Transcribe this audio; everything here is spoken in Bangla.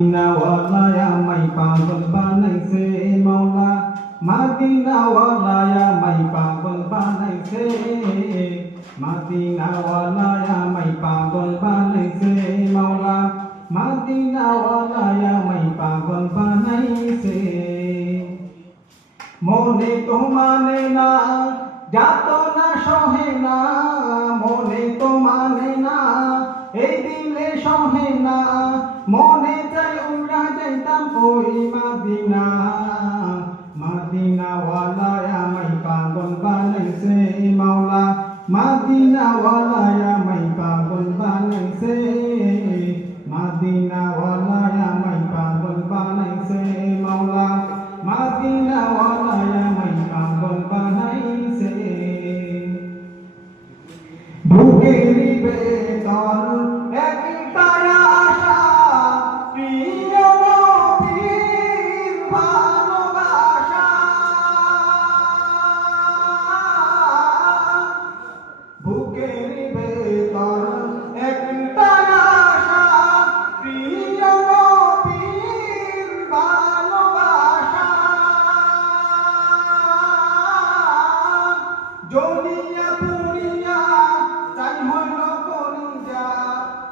মদিনাওয়ালায় আমায় পাগল বানাইছে মাওলা, মদিনাওয়ালায় আমায় পাগল বানাইছে, মদিনাওয়ালায় আমায় পাগল বানাইছে মাওলা, মদিনাওয়ালায় আমায় পাগল বানাইছে। মনে তো মানে না, যাতনা সহে না, মনে তো মানে না, এই দিলে সহে না, মনে চাই উড়া যাইতাম ওই মদিনা। মদিনাওয়ালায় আমায় পাগল বানাইছে মাওলা, মদিনাওয়ালায় আমায় পাগল বানাইছে, মদিনাওয়ালায় আমায় পাগল বানাইছে মাওলা, মদিনাওয়ালায় আমায় পাগল বানাইছে। বুকের ভেতর একটাই আশা, প্রিয় নবীর ভালোবাসা। বুকের ভেতর একটাই আশা, প্রিয় নবীর ভালোবাসা। যদি